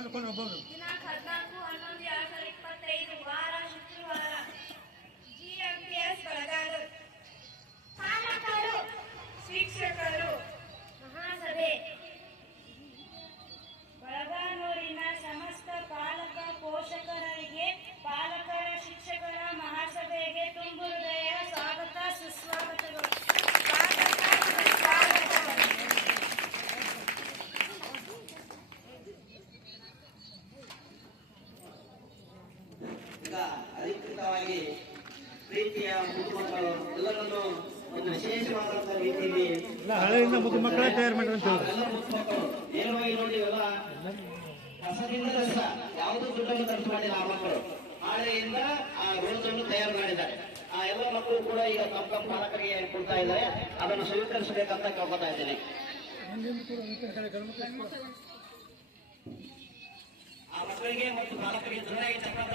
ದಿನಾಂಕ 14/11/2025 ವಾರ ಶುಕ್ರವಾರ ಜಿಎಂಪಿಎಸ್ ಬೆಳಗಾವಿ ಪಾಲಕರು ಶಿಕ್ಷಕರು ಮಹಾಸಭೆ ಬೆಳಗಾನೂರಿನ ಸಮಸ್ತ ಪಾಲಕ ಪೋಷಕರಿಗೆ ಪಾಲಕರ ಶಿಕ್ಷಕರ ಮಹಾಸಭೆಗೆ ತುಂಬು ಹೃದಯ ಸ್ವಾಗತ ಸುಸ್ವಾಗತಗಳು. ಈಗ ಅಧಿಕೃತವಾಗಿ ಪ್ರೀತಿಯ ಮುದ್ದು ಮಕ್ಕಳು ಎಲ್ಲರನ್ನು ಒಂದು ವಿಶೇಷವಾದಂತಹ ರೀತಿಯಲ್ಲಿ ಹಳೆಯಿಂದ ಮುದ್ದು ಮಕ್ಕಳೇ ತಯಾರು ಮಾಡಿರಂತ ಎಲ್ಲ ಮುದ್ದು ಮಕ್ಕಳು ನೇರವಾಗಿ ನೋಡಿ ಎಲ್ಲ ಕಸದಿಂದ ಕಸ ಯಾವುದೂ ದುಡ್ಡನ್ನು ಖರ್ಚು ಮಾಡಿಲ್ಲ ಆ ಮಕ್ಕಳು ಹಾಳೆಯಿಂದ ಆ ರೋಜನ್ನು ತಯಾರು ಮಾಡಿದ್ದಾರೆ. ಆ ಎಲ್ಲ ಮಕ್ಕಳು ಕೂಡ ಈಗ ತಮ್ಮ ಪಾಲಕರಿಗೆ ಕೊಡ್ತಾ ಇದ್ದಾರೆ. ಅದನ್ನು ಸ್ವೀಕರಿಸಬೇಕಂತ ಕೇಳ್ಕೊತಾ ಇದ್ದೇನೆ. ಆ ಮಕ್ಕಳಿಗೆ ಮತ್ತು ಪಾಲಕರಿಗೆ ಚೆನ್ನಾಗಿ ಚಪ್ಪಾಳೆ